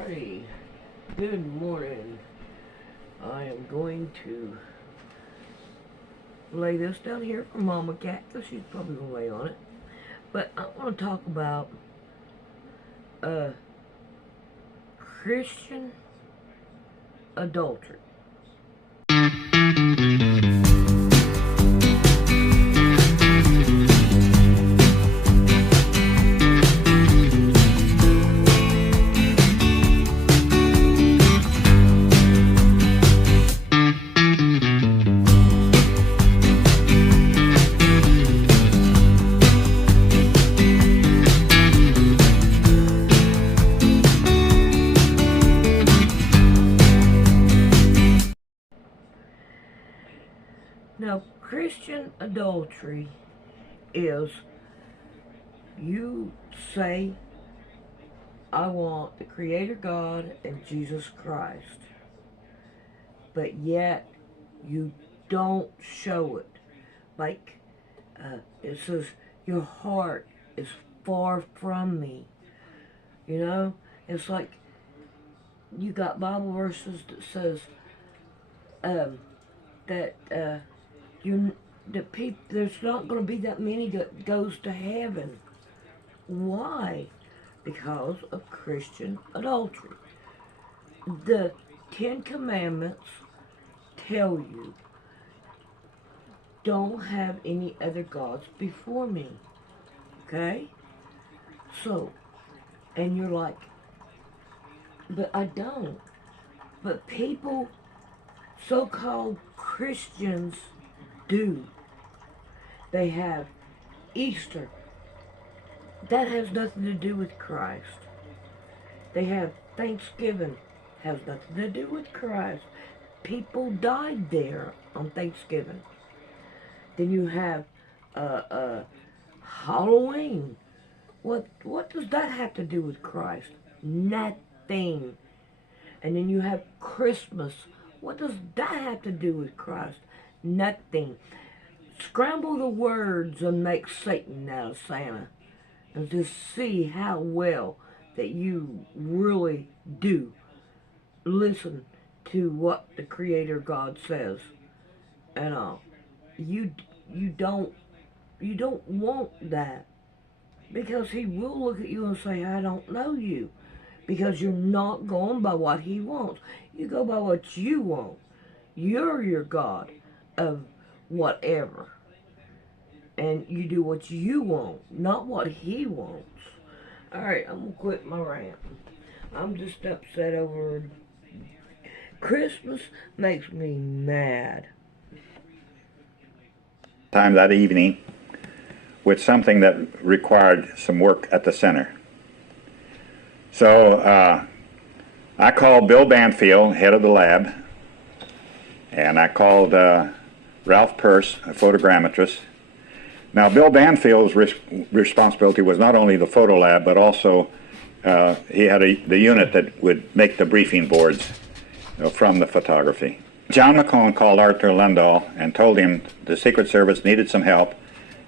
Alrighty, good morning. I am going to lay this down here for Mama Cat, because she's probably going to lay on it. But I want to talk about Christian adultery. Now, Christian adultery is you say, I want the Creator God and Jesus Christ, but yet you don't show it. Like, it says, your heart is far from me. You know, it's like you got Bible verses that says that there's not going to be that many that goes to heaven. Why? Because of Christian adultery. The 10 Commandments tell you, don't have any other gods before me. Okay? So, and you're like, but I don't. But people, so-called Christians, do. They have Easter. That has nothing to do with Christ. They have Thanksgiving. Has nothing to do with Christ. People died there on Thanksgiving. Then you have Halloween. What does that have to do with Christ? Nothing. And then you have Christmas. What does that have to do with Christ? Nothing. Scramble the words and make Satan out of Santa. And just see how well that you really do listen to what the Creator God says. And you don't want that. Because He will look at you and say, I don't know you. Because you're not going by what He wants. You go by what you want. You're your God of whatever. And you do what you want, not what He wants. Alright, I'm going to quit my rant. I'm just upset over Christmas makes me mad. Time that evening with something that required some work at the center. So I called Bill Banfield, head of the lab, and I called Ralph Pearce, a photogrammetrist. Now, Bill Banfield's responsibility was not only the photo lab, but also he had the unit that would make the briefing boards from the photography. John McCone called Arthur Lundahl and told him the Secret Service needed some help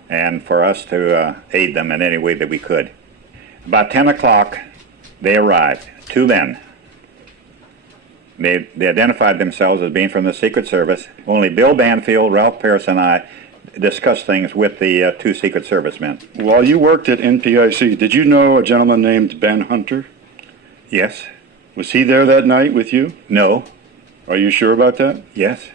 and for us to aid them in any way that we could. About 10 o'clock, they arrived, 2 men. They identified themselves as being from the Secret Service. Only Bill Banfield, Ralph Pearce, and I discussed things with the 2 Secret Service men. While you worked at NPIC, did you know a gentleman named Ben Hunter? Yes. Was he there that night with you? No. Are you sure about that? Yes.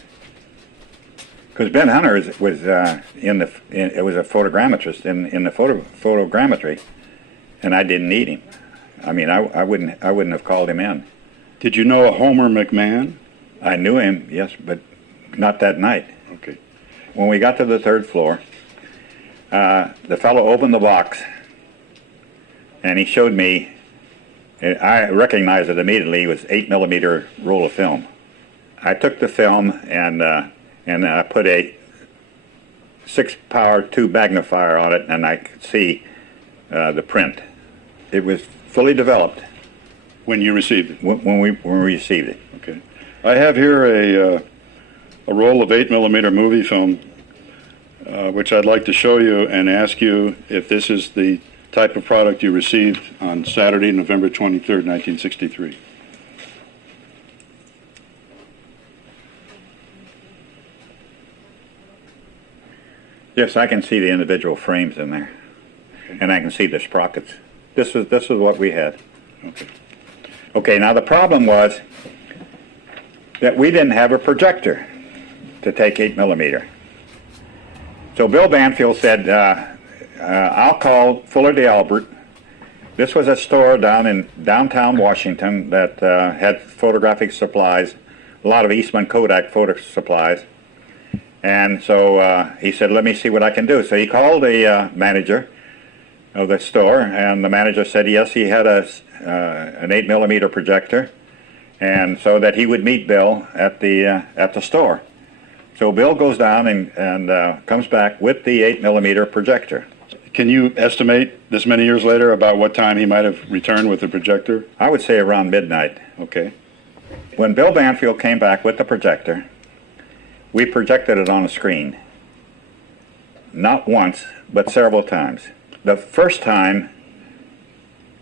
Because Ben Hunter was a photogrammetrist in the photogrammetry, and I didn't need him. I mean, I wouldn't have called him in. Did you know a Homer McMahon? I knew him, yes, but not that night. Okay. When we got to the 3rd floor, the fellow opened the box, and he showed me. I recognized it immediately. It was 8mm roll of film. I took the film and I put a 6-power tube magnifier on it, and I could see the print. It was fully developed. When you received it? When we received it. Okay. I have here a roll of 8mm movie film, which I'd like to show you and ask you if this is the type of product you received on Saturday, November 23rd, 1963? Yes, I can see the individual frames in there, and I can see the sprockets. This is what we had. Okay. Okay, now the problem was that we didn't have a projector to take 8mm. So Bill Banfield said, I'll call Fuller de Albert. This was a store down in downtown Washington that had photographic supplies, a lot of Eastman Kodak photo supplies. And so he said, let me see what I can do. So he called the manager of the store, and the manager said, yes, he had an 8mm projector, and so that he would meet Bill at the store. So Bill goes down and comes back with the 8mm projector. Can you estimate this many years later about what time he might have returned with the projector? I would say around midnight. Okay. When Bill Banfield came back with the projector, we projected it on a screen. Not once, but several times. The first time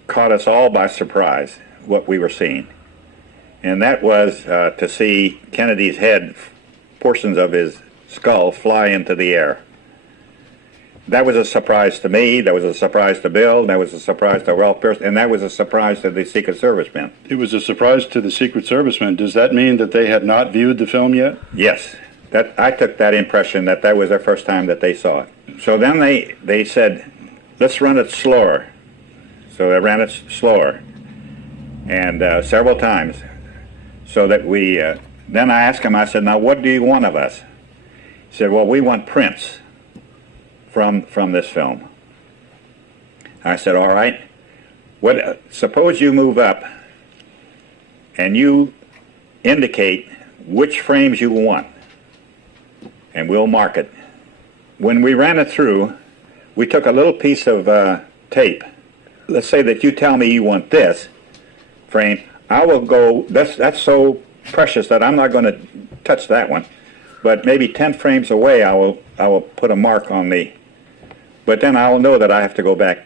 caught us all by surprise, what we were seeing. And that was to see Kennedy's head, portions of his skull, fly into the air. That was a surprise to me, that was a surprise to Bill, that was a surprise to Ralph Pearce, and that was a surprise to the Secret Service men. It was a surprise to the Secret Service men. Does that mean that they had not viewed the film yet? Yes. I took that impression that was their first time that they saw it. So then they said, let's run it slower. So they ran it slower, and several times, so that we, then I asked him, I said, now what do you want of us? He said, well, we want prints from this film. I said, all right, suppose you move up and you indicate which frames you want, and we'll mark it. When we ran it through, we took a little piece of tape. Let's say that you tell me you want this frame. I will go, that's so precious that I'm not going to touch that one. But maybe 10 frames away, I will put a mark on but then I'll know that I have to go back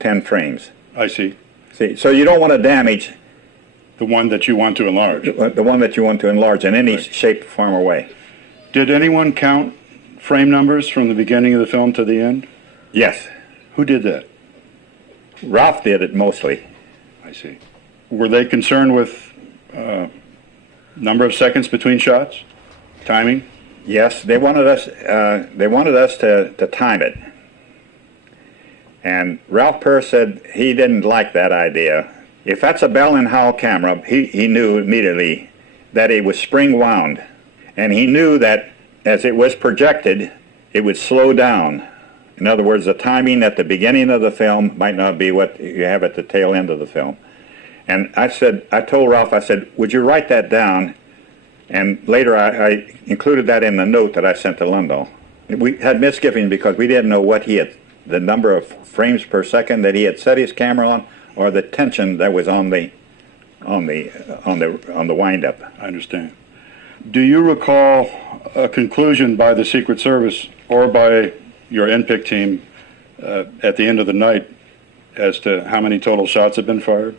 10 frames. I see. See, so you don't want to damage the one that you want to enlarge. The one that you want to enlarge in any shape, form, or way. Did anyone count frame numbers from the beginning of the film to the end? Yes. Who did that? Ralph did it mostly. I see. Were they concerned with number of seconds between shots? Timing? Yes, they wanted us to time it. And Ralph Pearce said he didn't like that idea. If that's a Bell and Howell camera, he knew immediately that it was spring wound. And he knew that as it was projected, it would slow down. In other words, the timing at the beginning of the film might not be what you have at the tail end of the film. And I told Ralph, I said, would you write that down? And later I included that in the note that I sent to Lundahl. We had misgivings because we didn't know what the number of frames per second that he had set his camera on, or the tension that was on the wind-up. I understand. Do you recall a conclusion by the Secret Service or by your NPIC team at the end of the night as to how many total shots have been fired?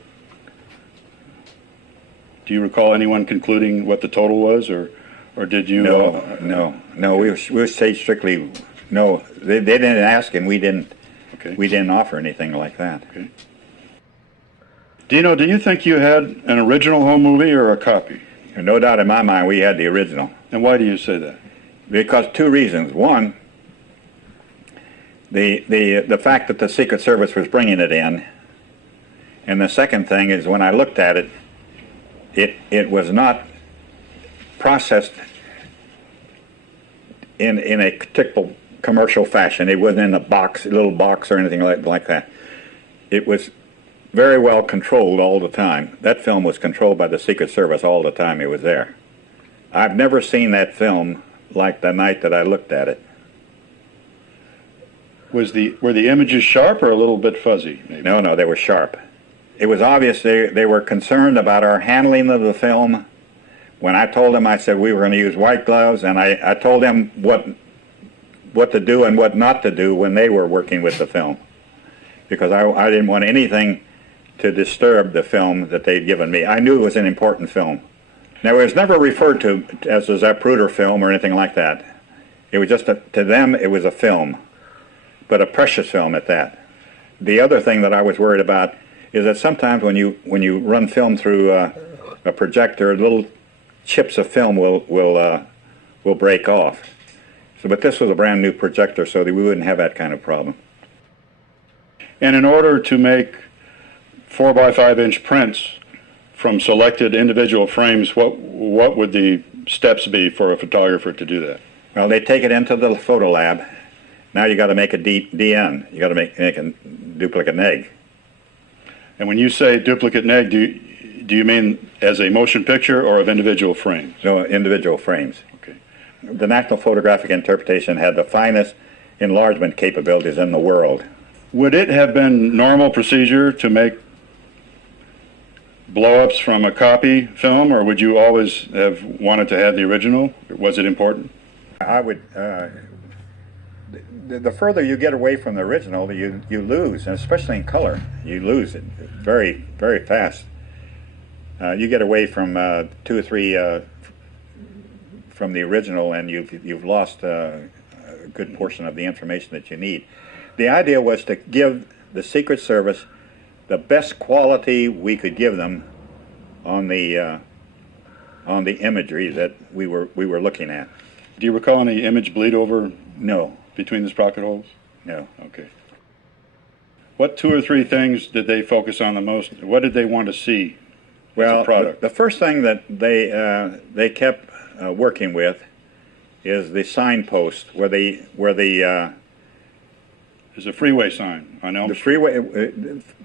Do you recall anyone concluding what the total was, or did you? No. We were stayed strictly. No, they didn't ask, and we didn't. Okay. We didn't offer anything like that. Okay. Dino, do you think you had an original home movie or a copy? No doubt in my mind, we had the original. And why do you say that? Because two reasons. One, the fact that the Secret Service was bringing it in, and the second thing is when I looked at it, it was not processed in a typical commercial fashion. It wasn't in a little box or anything like that. It was very well controlled all the time. That film was controlled by the Secret Service all the time it was there. I've never seen that film like the night that I looked at it. Were the images sharp or a little bit fuzzy? Maybe? No, they were sharp. It was obvious they were concerned about our handling of the film. When I told them, I said we were going to use white gloves, and I told them what to do and what not to do when they were working with the film. because I didn't want anything to disturb the film that they'd given me. I knew it was an important film. Now, it was never referred to as a Zapruder film or anything like that. It was just, to them, it was a film, but a precious film at that. The other thing that I was worried about is that sometimes when you run film through a projector, little chips of film will break off. So, but this was a brand new projector, so that we wouldn't have that kind of problem. And in order to make 4 by 5 inch prints from selected individual frames, what would the steps be for a photographer to do that? Well, they take it into the photo lab. Now you got to make a DN. You got to make a duplicate neg. And when you say duplicate neg, do you mean as a motion picture or of individual frames? No, individual frames. Okay. The National Photographic Interpretation had the finest enlargement capabilities in the world. Would it have been normal procedure to make blow-ups from a copy film, or would you always have wanted to have the original? Was it important? I would. The further you get away from the original, you lose, and especially in color, you lose it very, very fast. You get away from 2 or 3 from the original, and you've lost a good portion of the information that you need. The idea was to give the Secret Service the best quality we could give them on the imagery that we were looking at. Do you recall any image bleed over? No. Between the sprocket holes? No. Okay. What 2 or 3 things did they focus on the most? What did they want to see as a product? The first thing that they kept working with is the signpost where the There's a freeway sign on Elm Street.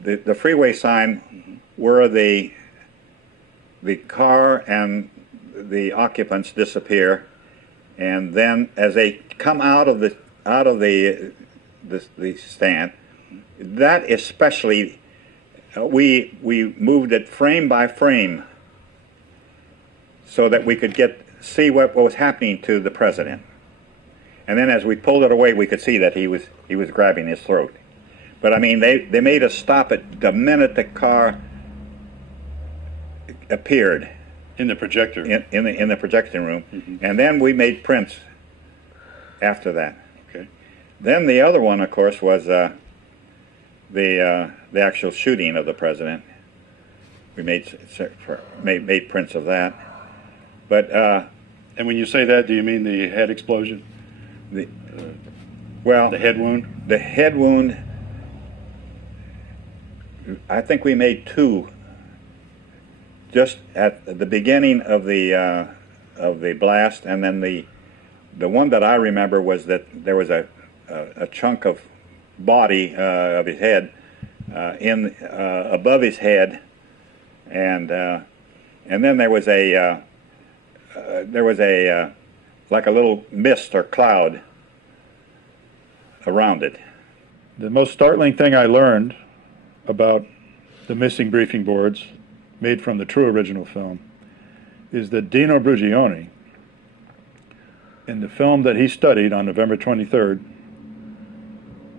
The freeway sign where the car and the occupants disappear, and then as they come out of the stand, that especially we moved it frame by frame so that we could see what was happening to the president. And then as we pulled it away, we could see that he was grabbing his throat. But I mean, they made us stop it the minute the car appeared In the projector. in the projection room, Mm-hmm. and then we made prints after that. Okay. Then the other one, of course, was the actual shooting of the president. We made prints of that. But And when you say that, do you mean the head explosion? the head wound? The head wound, I think we made 2 just at the beginning of the blast, and then the one that I remember was that there was a chunk of body of his head above his head, and then there was a like a little mist or cloud around it. The most startling thing I learned about the missing briefing boards made from the true original film is that Dino Brugione, in the film that he studied on November 23rd,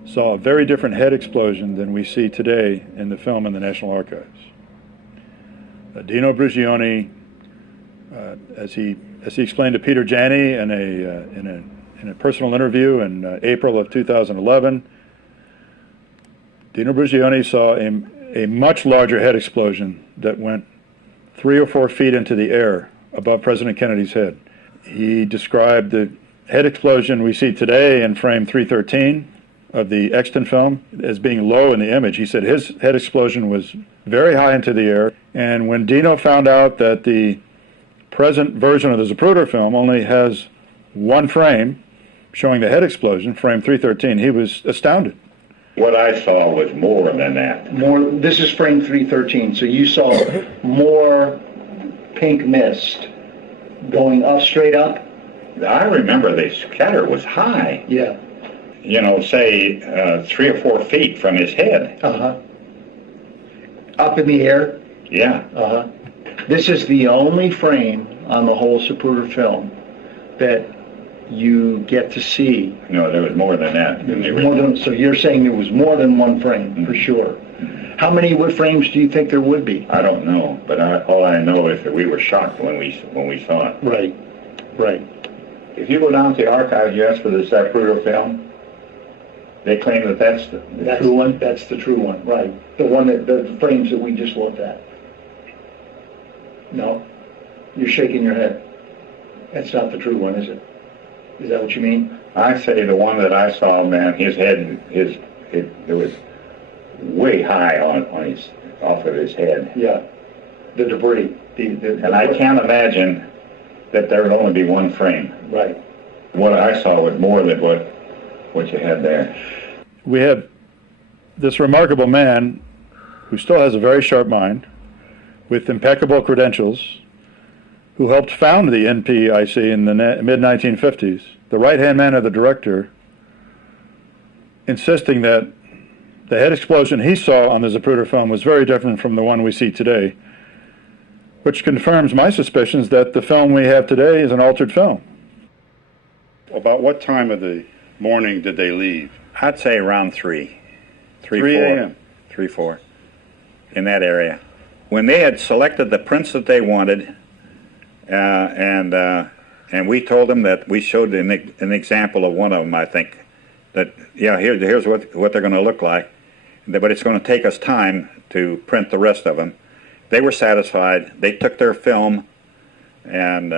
saw a very different head explosion than we see today in the film in the National Archives. Dino Brugione, as he explained to Peter Janney in a personal interview in April of 2011, Dino Brugione saw a much larger head explosion that went 3 or 4 feet into the air above President Kennedy's head. He described the head explosion we see today in frame 313 of the Exton film as being low in the image. He said his head explosion was very high into the air, and when Dino found out that the present version of the Zapruder film only has 1 frame showing the head explosion, frame 313, he was astounded. What I saw was more than that. More. This is frame 313, so you saw more pink mist going up, straight up? I remember the scatter was high. Yeah. You know, say 3 or 4 feet from his head. Uh-huh. Up in the air? Yeah. Uh-huh. This is the only frame on the whole Zapruder film that you get to see. No, there was more than that. There was more than, so you're saying there was more than one frame, for sure. How many wood frames do you think there would be? I don't know, but all I know is that we were shocked when we saw it. Right, right. If you go down to the archives, you ask for the Zapruder film, they claim that that's the true one. That's the true one, right. The one that, the frames that we just looked at. No? You're shaking your head. That's not the true one, is it? Is that what you mean? I say the one that I saw, man, his head, it was way high on his, off of his head. Yeah. The debris. And I can't imagine that there would only be one frame. Right. What I saw was more than what you had there. We have this remarkable man who still has a very sharp mind, with impeccable credentials, who helped found the NPIC in the mid-1950s, the right-hand man of the director, insisting that the head explosion he saw on the Zapruder film was very different from the one we see today, which confirms my suspicions that the film we have today is an altered film. About what time of the morning did they leave? I'd say around 3 a.m. 3, 4, in that area. When they had selected the prints that they wanted, and we told them that we showed an example of one of them, I think, that, yeah, here's what they're going to look like, but it's going to take us time to print the rest of them. They were satisfied. They took their film, and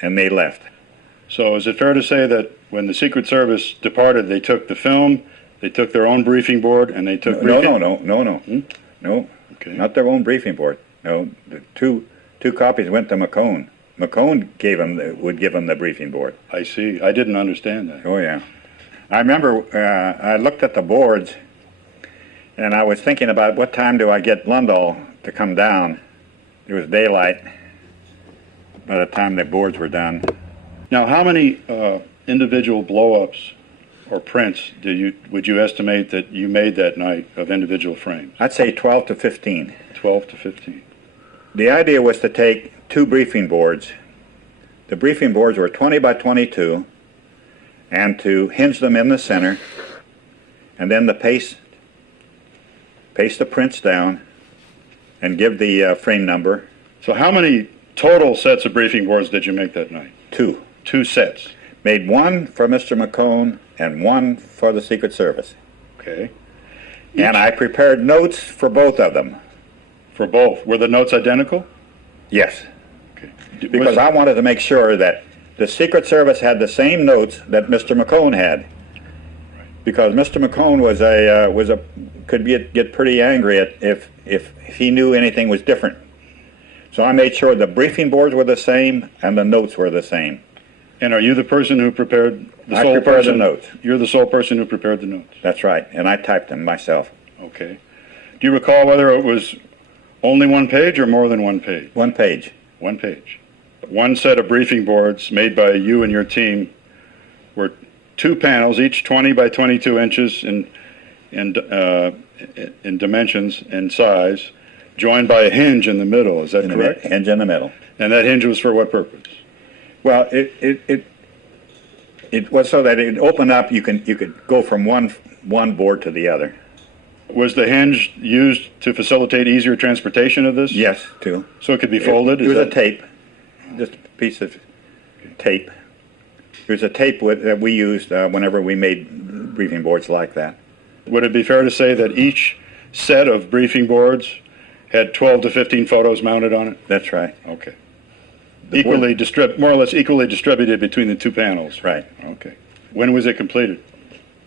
they left. So is it fair to say that when the Secret Service departed, they took the film, they took their own briefing board, and they took No. Okay. Not their own briefing board. No, the two copies went to McCone. McCone would give them the briefing board. I see. I didn't understand that. Oh yeah, I remember I looked at the boards, and I was thinking about what time do I get Lundahl to come down. It was daylight by the time the boards were done. Now, how many individual blow-ups or prints would you estimate that you made that night of individual frames? I'd say 12 to 15. 12 to 15. The idea was to take 2 briefing boards. The briefing boards were 20 by 22, and to hinge them in the center, and then to paste the prints down, and give the frame number. So how many total sets of briefing boards did you make that night? 2. 2 sets. Made 1 for Mr. McCone and 1 for the Secret Service. Okay. And I prepared notes for both of them. For both. Were the notes identical? Yes. Okay. Because I wanted to make sure that the Secret Service had the same notes that Mr. McCone had. Because Mr. McCone could get pretty angry if he knew anything was different. So I made sure the briefing boards were the same and the notes were the same. And are you the person who prepared the I sole prepared person? the notes. You're the sole person who prepared the notes. That's right, and I typed them myself. Okay. Do you recall whether it was only 1 page or more than 1 page? 1 page. 1 page. 1 set of briefing boards made by you and your team were 2 panels, each 20 by 22 inches in dimensions and size, joined by a hinge in the middle. Is that correct? Hinge in the middle. And that hinge was for what purpose? Well, it was so that it opened up. You could go from one board to the other. Was the hinge used to facilitate easier transportation of this? Yes, too. So it could be folded? It was a tape, just a piece of tape. It was a tape that we used whenever we made briefing boards like that. Would it be fair to say that each set of briefing boards had 12 to 15 photos mounted on it? That's right. Okay. More or less equally distributed between the 2 panels? Right. Okay. When was it completed?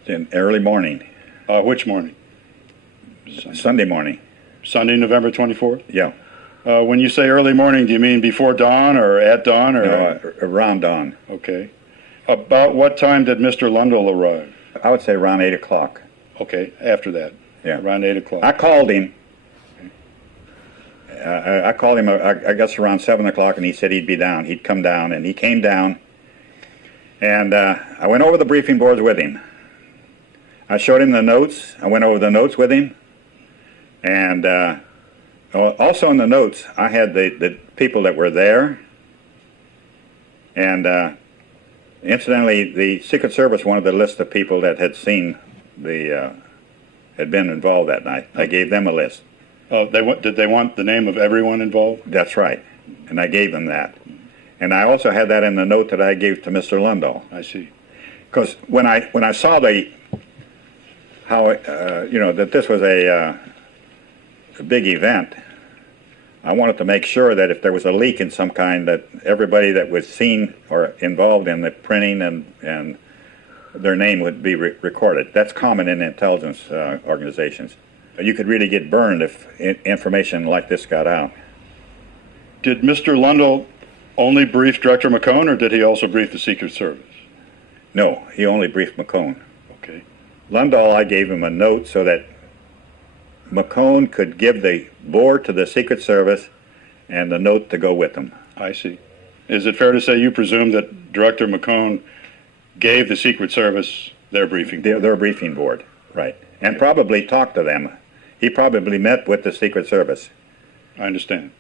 In early morning. Which morning? Sunday morning. Sunday, November 24th? Yeah. When you say early morning, do you mean before dawn or at dawn? Or No, around dawn. Okay. About what time did Mr. Lundahl arrive? I would say around 8 o'clock. Okay, after that. Yeah. Around 8 o'clock. I called him. I called him, I guess, around 7 o'clock, and he said he'd be down. He'd come down, and he came down. And I went over the briefing boards with him. I showed him the notes. I went over the notes with him. And also in the notes, I had the people that were there, And incidentally, the Secret Service wanted the list of people that had seen had been involved that night. I gave them a list. Did they want the name of everyone involved? That's right. And I gave them that. And I also had that in the note that I gave to Mr. Lundahl. I see. Because when I saw how that this was a big event, I wanted to make sure that if there was a leak in some kind, that everybody that was seen or involved in the printing and their name would be recorded. That's common in intelligence organizations. You could really get burned if information like this got out. Did Mr. Lundahl only brief Director McCone, or did he also brief the Secret Service? No, he only briefed McCone. Okay. Lundahl, I gave him a note so that McCone could give the board to the Secret Service and the note to go with them. I see. Is it fair to say you presume that Director McCone gave the Secret Service their briefing board? Their briefing board, right. And probably talked to them. He probably met with the Secret Service. I understand.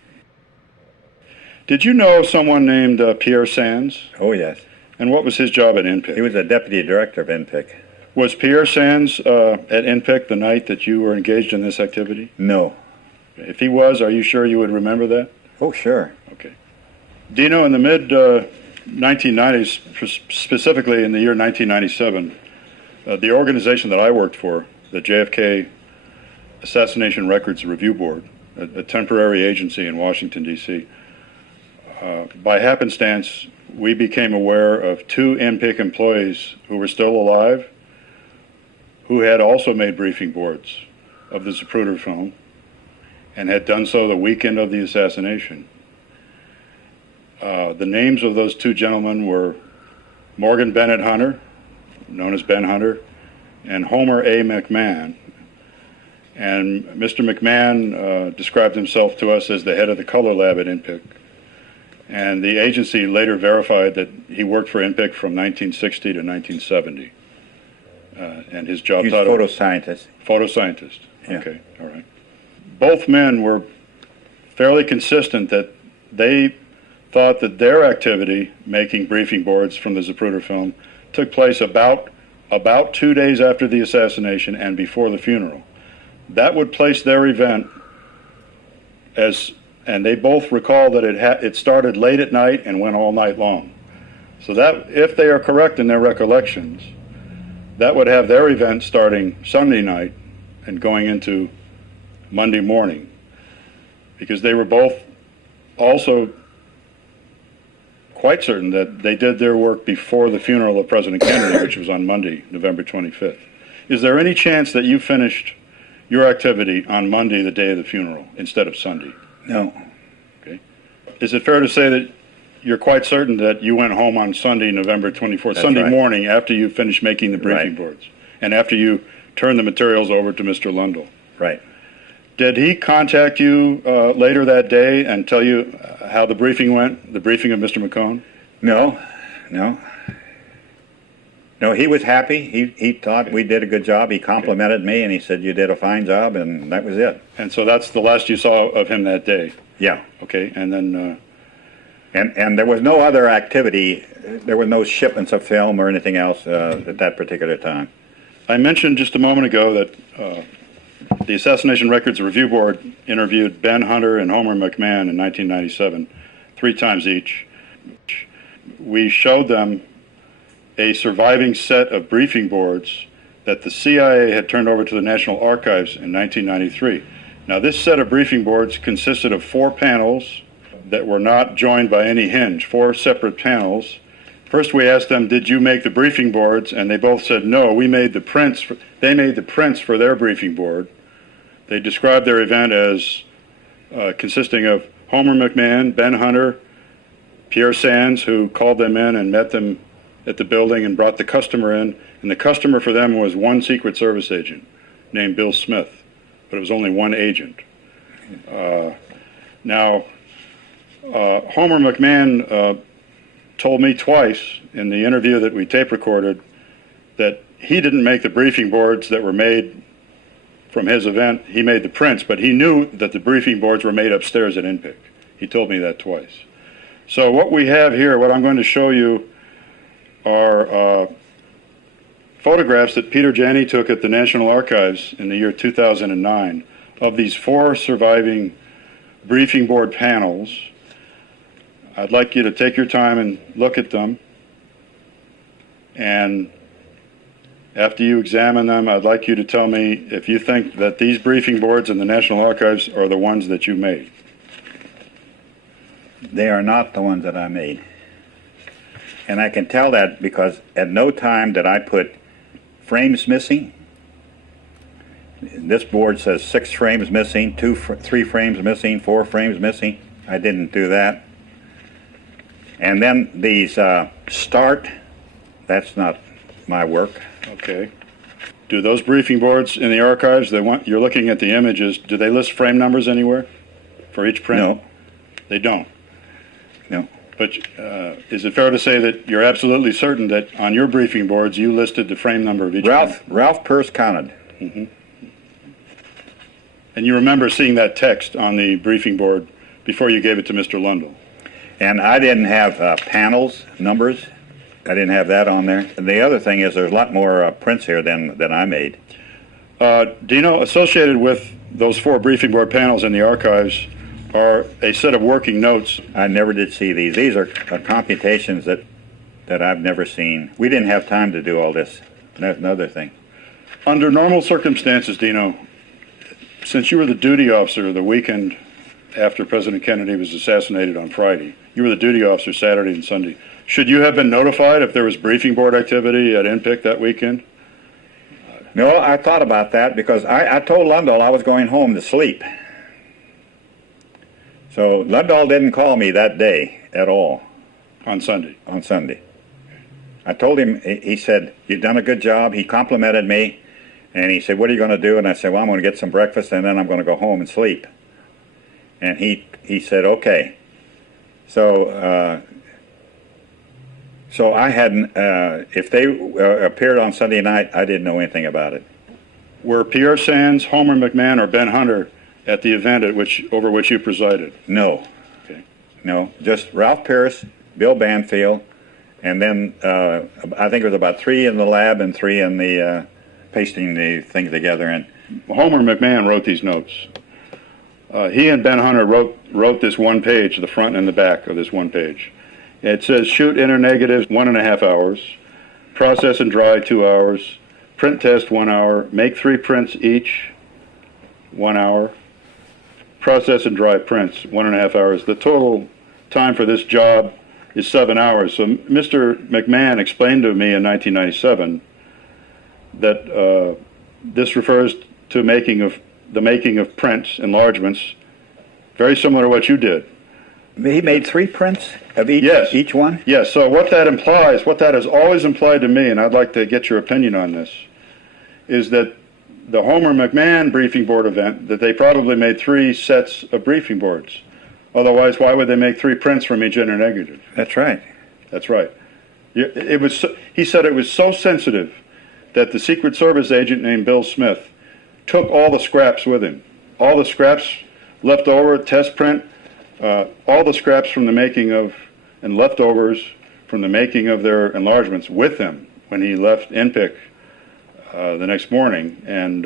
Did you know someone named Pierre Sands? Oh, yes. And what was his job at INPIC? He was a deputy director of INPIC. Was Pierre Sands at INPIC the night that you were engaged in this activity? No. If he was, are you sure you would remember that? Oh, sure. Okay. Dino, in the mid-1990s, specifically in the year 1997, the organization that I worked for, the JFK Assassination Records Review Board, a temporary agency in Washington, D.C., by happenstance, we became aware of 2 INPIC employees who were still alive, who had also made briefing boards of the Zapruder film and had done so the weekend of the assassination. The names of those 2 gentlemen were Morgan Bennett Hunter, known as Ben Hunter, and Homer A. McMahon. And Mr. McMahon described himself to us as the head of the color lab at INPIC. And the agency later verified that he worked for INPIC from 1960 to 1970. And his job He's title... photoscientist. Photoscientist. Yeah. Okay, all right. Both men were fairly consistent that they thought that their activity, making briefing boards from the Zapruder film, took place about 2 days after the assassination and before the funeral. That would place their event as, and they both recall that it started late at night and went all night long. So that, if they are correct in their recollections, that would have their event starting Sunday night and going into Monday morning, because they were both also quite certain that they did their work before the funeral of President Kennedy, which was on Monday, November 25th. Is there any chance that you finished your activity on Monday, the day of the funeral, instead of Sunday? No. Okay. Is it fair to say that you're quite certain that you went home on Sunday, November 24th, Sunday right. morning, after you finished making the briefing Right. boards, and after you turned the materials over to Mr. Lundahl? Right. Did he contact you later that day and tell you how the briefing went, the briefing of Mr. McCone? No. No, he was happy. He thought we did a good job. He complimented me, and he said, you did a fine job, and that was it. And so that's the last you saw of him that day? Yeah. Okay, and then... And there was no other activity. There were no shipments of film or anything else at that particular time. I mentioned just a moment ago that the Assassination Records Review Board interviewed Ben Hunter and Homer McMahon in 1997, 3 times each. We showed them a surviving set of briefing boards that the CIA had turned over to the National Archives in 1993. Now, this set of briefing boards consisted of 4 panels that were not joined by any hinge, 4 separate panels. First, we asked them, did you make the briefing boards? And they both said, no, we made the prints. They made the prints for their briefing board. They described their event as consisting of Homer McMahon, Ben Hunter, Pierre Sands, who called them in and met them at the building and brought the customer in. And the customer for them was one Secret Service agent named Bill Smith, but it was only one agent. Now, Homer McMahon told me twice in the interview that we tape recorded that he didn't make the briefing boards that were made from his event. He made the prints, but he knew that the briefing boards were made upstairs at INPIC. He told me that twice. So what we have here, what I'm going to show you, are photographs that Peter Janney took at the National Archives in the year 2009 of these 4 surviving briefing board panels. I'd like you to take your time and look at them. And after you examine them, I'd like you to tell me if you think that these briefing boards in the National Archives are the ones that you made. They are not the ones that I made. And I can tell that because at no time did I put frames missing. This board says 6 frames missing, 3 frames missing, 4 frames missing. I didn't do that. And then these start, that's not my work. Okay. Do those briefing boards in the archives, you're looking at the images, do they list frame numbers anywhere for each print? No. They don't. No. But is it fair to say that you're absolutely certain that on your briefing boards you listed the frame number of each print? Ralph Pearce counted. Mm-hmm. And you remember seeing that text on the briefing board before you gave it to Mr. Lundell? And I didn't have panels, numbers. I didn't have that on there. And the other thing is there's a lot more prints here than I made. Dino, associated with those 4 briefing board panels in the archives are a set of working notes. I never did see these. These are computations that I've never seen. We didn't have time to do all this. That's another thing. Under normal circumstances, Dino, since you were the duty officer the weekend after President Kennedy was assassinated on Friday, you were the duty officer Saturday and Sunday. Should you have been notified if there was briefing board activity at NPIC that weekend? No, I thought about that because I told Lundell I was going home to sleep. So Lundell didn't call me that day at all. On Sunday? On Sunday. I told him, he said, "You've done a good job." He complimented me, and he said, "What are you going to do?" And I said, "Well, I'm going to get some breakfast, and then I'm going to go home and sleep." And he said, "Okay." So so I hadn't, if they appeared on Sunday night, I didn't know anything about it. Were Pierre Sands, Homer McMahon, or Ben Hunter at the event over which you presided? No. Okay. No, just Ralph Pearce, Bill Banfield, and then I think it was about 3 in the lab and 3 in the pasting the thing together. And Homer McMahon wrote these notes. He and Ben Hunter wrote this one page, the front and the back of this one page. It says shoot inner negatives 1.5 hours, process and dry 2 hours, print test 1 hour, make 3 prints each 1 hour, process and dry prints 1.5 hours. The total time for this job is 7 hours. So Mr. McMahon explained to me in 1997 that this refers to the making of prints, enlargements, very similar to what you did. he made 3 prints of each, Yes. each one? Yes, so what that implies, what that has always implied to me, and I'd like to get your opinion on this, is that the Homer McMahon briefing board event, that they probably made 3 sets of briefing boards. Otherwise, why would they make 3 prints from each inner negative? That's right. That's right. He said it was so sensitive that the Secret Service agent named Bill Smith took all the scraps with him. All the scraps left over, test print, all the scraps from the making of, and leftovers from the making of their enlargements with him when he left NPIC the next morning. And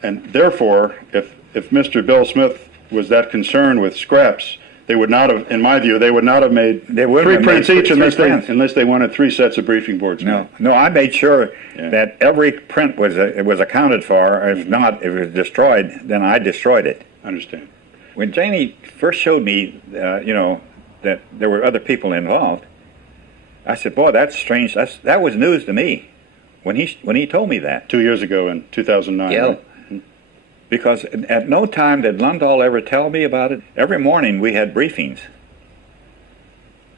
therefore, if Mr. Bill Smith was that concerned with scraps, they would not have, in my view, they would not have made 3 prints each unless they wanted 3 sets of briefing boards. No, I made sure that every print was accounted for. If not, if it was destroyed, then I destroyed it. I understand. When Janney first showed me, that there were other people involved, I said, "Boy, that's strange. That was news to me when he told me that." 2 years ago in 2009. Yeah. Right? Because at no time did Lundell ever tell me about it. Every morning we had briefings.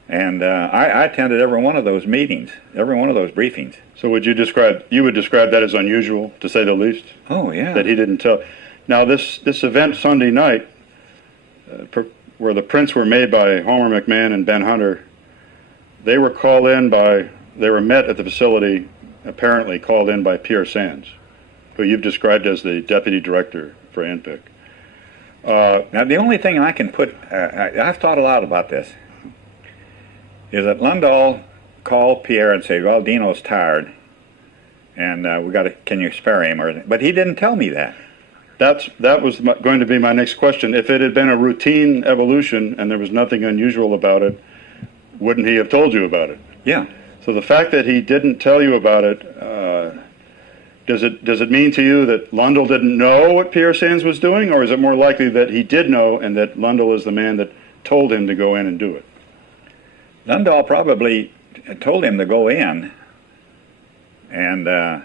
And I attended every one of those meetings, every one of those briefings. So you would describe that as unusual, to say the least? Oh, yeah. That he didn't tell. Now, this event Sunday night, where the prints were made by Homer McMahon and Ben Hunter, they were met at the facility, apparently called in by Pierre Sands, who you've described as the deputy director for NPIC. Now, the only thing I can put, I've thought a lot about this, is that Lundahl called Pierre and said, well, Dino's tired, and can you spare him? But he didn't tell me that. That was going to be my next question. If it had been a routine evolution and there was nothing unusual about it, wouldn't he have told you about it? Yeah. So the fact that he didn't tell you about it, does it mean to you that Lundahl didn't know what Pierre Sands was doing, or is it more likely that he did know and that Lundahl is the man that told him to go in and do it? Lundahl probably told him to go in, and the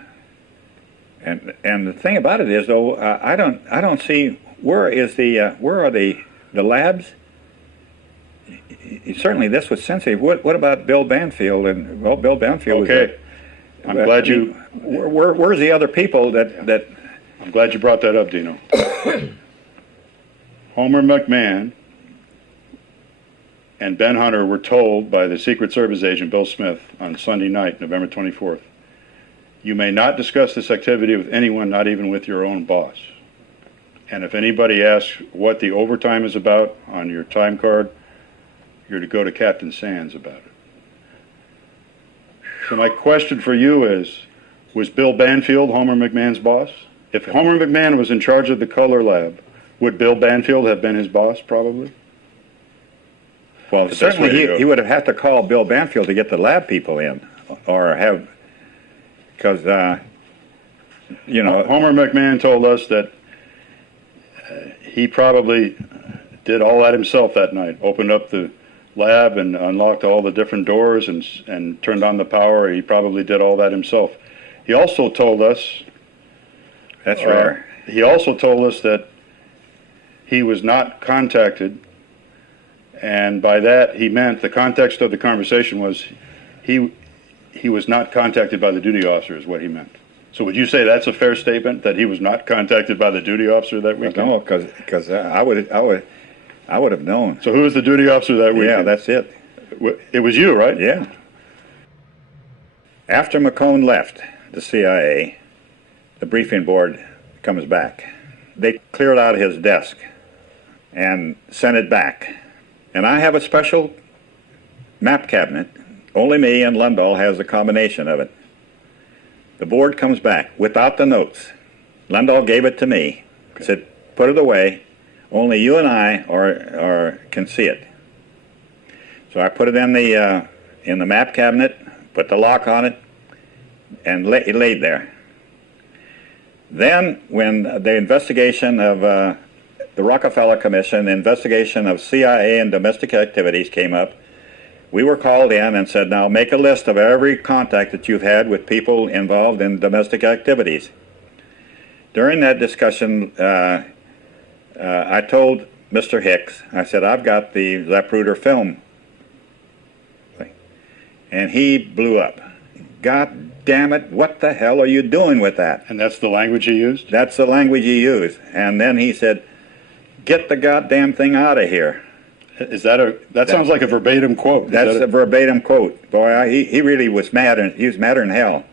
thing about it is, though, I don't see where are the labs. Certainly, this was sensitive. What about Bill Banfield? And well, Bill Banfield. Okay, I'm glad you. Where's the other people that? I'm glad you brought that up, Dino. Homer McMahon and Ben Hunter were told by the Secret Service agent Bill Smith on Sunday night, November 24th, you may not discuss this activity with anyone, not even with your own boss. And if anybody asks what the overtime is about on your time card, you're to go to Captain Sands about it. So my question for you is, was Bill Banfield Homer McMahon's boss? If Homer McMahon was in charge of the color lab, would Bill Banfield have been his boss, probably? Well, certainly he would have had to call Bill Banfield to get the lab people in, or have, because, Homer McMahon told us that he probably did all that himself that night, opened up the lab and unlocked all the different doors and turned on the power. He probably did all that himself. He also told us... That's rare. He also told us that he was not contacted, and by that he meant, the context of the conversation was he was not contacted by the duty officer is what he meant. So would you say that's a fair statement, that he was not contacted by the duty officer that weekend? No, because I would have known. So who was the duty officer that weekend? Yeah, that's it. It was you, right? Yeah. After McCone left the CIA, the briefing board comes back. They cleared out his desk and sent it back. And I have a special map cabinet. Only me and Lundahl has a combination of it. The board comes back without the notes. Lundahl gave it to me. Said, put it away. Only you and I can see it. So I put it in the map cabinet, put the lock on it, and it laid there. Then, when the investigation of the Rockefeller Commission, the investigation of CIA and domestic activities came up, we were called in and said, now make a list of every contact that you've had with people involved in domestic activities. During that discussion, I told Mr. Hicks, I said, I've got the Zapruder film. And he blew up. God damn it, what the hell are you doing with that? And that's the language he used? That's the language he used. And then he said, get the goddamn thing out of here. Is that sounds like a verbatim quote. That's a verbatim quote. Boy, he really was mad, and he was madder than hell.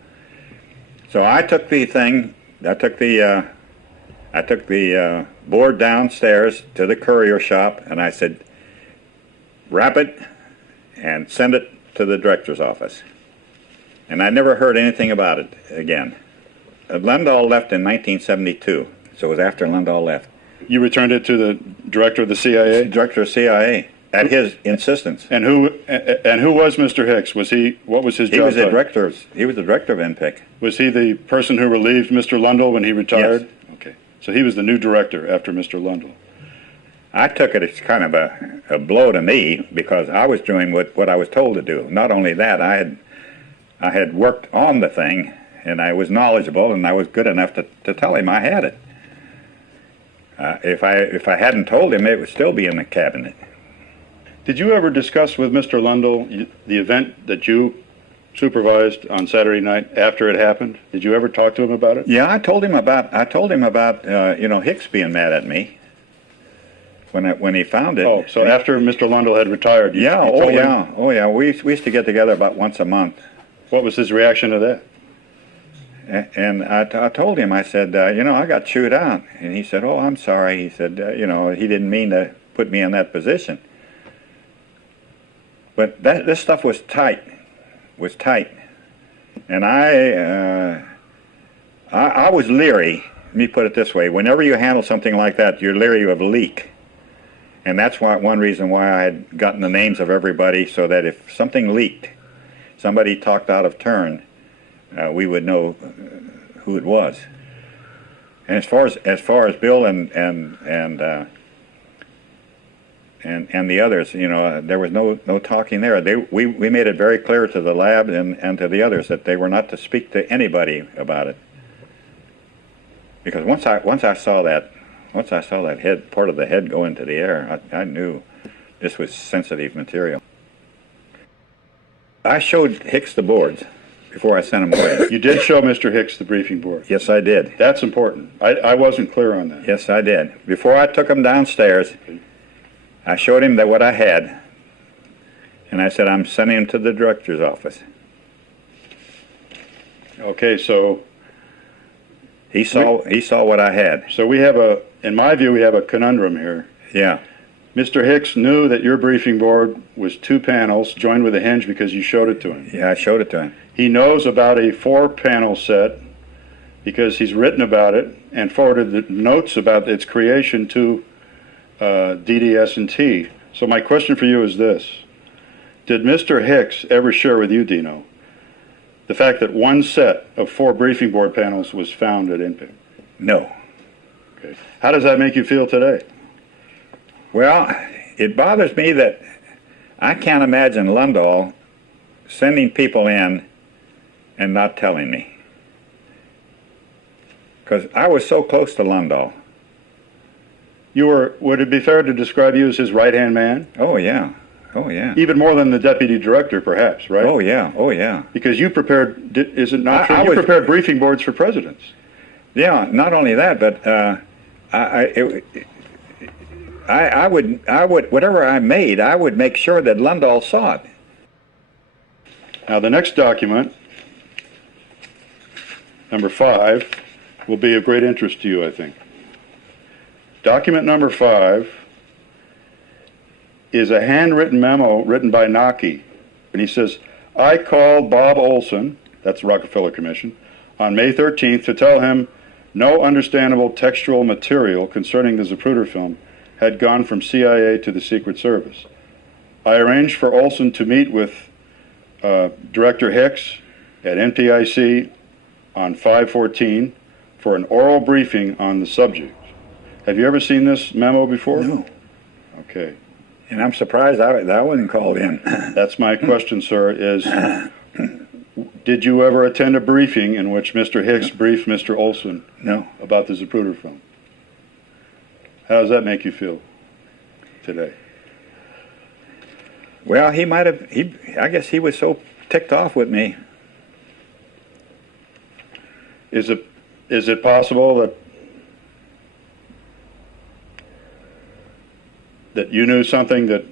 So I took the thing, I took the board downstairs to the courier shop, and I said, wrap it and send it to the director's office. And I never heard anything about it again. Lundahl left in 1972, so it was after Lundahl left. You returned it to the director of the CIA? Director of CIA, at his insistence. And who was Mr. Hicks? What was his job? He was the director of NPIC. Was he the person who relieved Mr. Lundahl when he retired? Yes. Okay. So he was the new director after Mr. Lundahl. I took it as kind of a blow to me, because I was doing what I was told to do. Not only that, I had worked on the thing, and I was knowledgeable, and I was good enough to tell him I had it. If I hadn't told him, it would still be in the cabinet. Did you ever discuss with Mr. Lundahl the event that you supervised on Saturday night after it happened? Did you ever talk to him about it? Yeah, I told him about Hicks being mad at me when he found it. Oh, so after Mr. Lundahl had retired? You told him? We used to get together about once a month. What was his reaction to that? And I told him, I said, you know, I got chewed out. And he said, oh, I'm sorry. He said, you know, he didn't mean to put me in that position. But this stuff was tight, And I was leery. Let me put it this way. Whenever you handle something like that, you're leery of a leak. And that's one reason why I had gotten the names of everybody, so that if something leaked, somebody talked out of turn, we would know who it was. And as far as Bill and the others, you know, there was no talking there. We made it very clear to the lab and to the others that they were not to speak to anybody about it. Because once I saw that head, part of the head go into the air, I knew this was sensitive material. I showed Hicks the boards before I sent them away. You did show Mr. Hicks the briefing board. Yes, I did. That's important. I wasn't clear on that. Yes, I did. Before I took him downstairs, I showed him what I had, and I said, I'm sending him to the director's office. Okay, so he saw what I had. So we have in my view, we have a conundrum here. Yeah. Mr. Hicks knew that your briefing board was 2 panels joined with a hinge because you showed it to him. Yeah, I showed it to him. He knows about a 4-panel set because he's written about it and forwarded the notes about its creation to DDS&T. So my question for you is this. Did Mr. Hicks ever share with you, Dino, the fact that one set of 4 briefing board panels was found at INPIC? No. Okay. How does that make you feel today? Well, it bothers me that I can't imagine Lundahl sending people in and not telling me. Because I was so close to Lundahl. Would it be fair to describe you as his right-hand man? Oh, yeah. Oh, yeah. Even more than the deputy director, perhaps, right? Oh, yeah. Oh, yeah. Because you prepared, is it not true? You prepared briefing boards for presidents. Yeah, not only that, but I would, whatever I made, I would make sure that Lundahl saw it. Now, the next document, number 5, will be of great interest to you, I think. Document number 5 is a handwritten memo written by Naki. And he says, I called Bob Olson, that's the Rockefeller Commission, on May 13th to tell him no understandable textual material concerning the Zapruder film had gone from CIA to the Secret Service. I arranged for Olson to meet with Director Hicks at NPIC on 5/14 for an oral briefing on the subject. Have you ever seen this memo before? No. Okay. And I'm surprised I wasn't called in. That's my question, sir, is did you ever attend a briefing in which Mr. Hicks briefed Mr. Olson about the Zapruder film? How does that make you feel today? Well, I guess he was so ticked off with me. Is it possible that you knew something that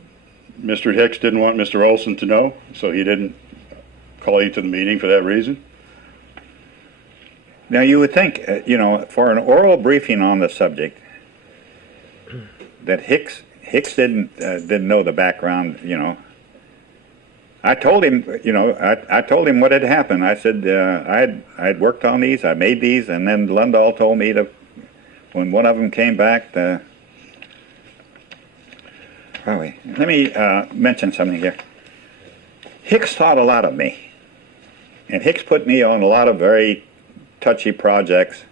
Mr. Hicks didn't want Mr. Olson to know, so he didn't call you to the meeting for that reason? Now, you would think, for an oral briefing on the subject, that Hicks didn't know the background. I told him, I told him what had happened. I said I'd worked on these, I made these, and then Lundahl told me when one of them came back. Let me mention something here. Hicks thought a lot of me, and Hicks put me on a lot of very touchy projects,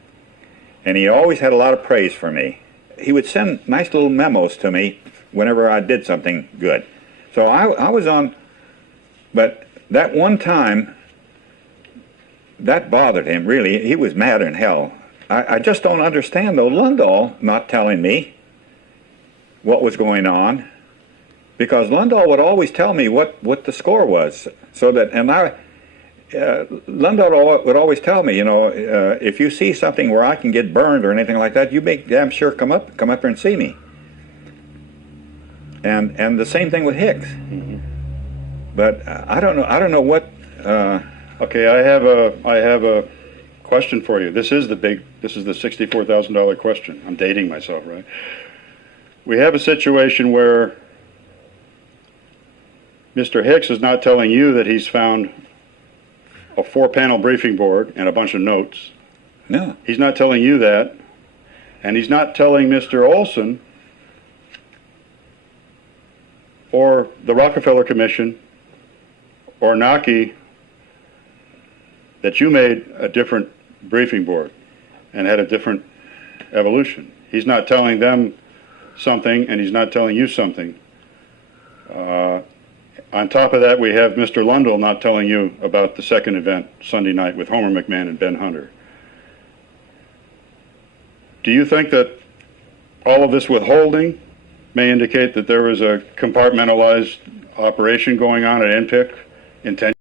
and he always had a lot of praise for me. He would send nice little memos to me whenever I did something good. So I was on, but that one time, that bothered him, really. He was mad in hell. I just don't understand, though, Lundahl not telling me what was going on, because Lundahl would always tell me what the score was, so that, and Lundahl would always tell me, if you see something where I can get burned or anything like that, you make damn sure come up here and see me. And the same thing with Hicks. Mm-hmm. But I don't know what. Okay, I have a Question for you. This is the $64,000 question. I'm dating myself, right? We have a situation where Mr. Hicks is not telling you that he's found a 4-panel briefing board and a bunch of notes. No. He's not telling you that. And he's not telling Mr. Olson or the Rockefeller Commission or NACI that you made a different briefing board and had a different evolution. He's not telling them something, and he's not telling you something. On top of that, we have Mr. Lundell not telling you about the second event Sunday night with Homer McMahon and Ben Hunter. Do you think that all of this withholding may indicate that there was a compartmentalized operation going on at NPIC intentionally?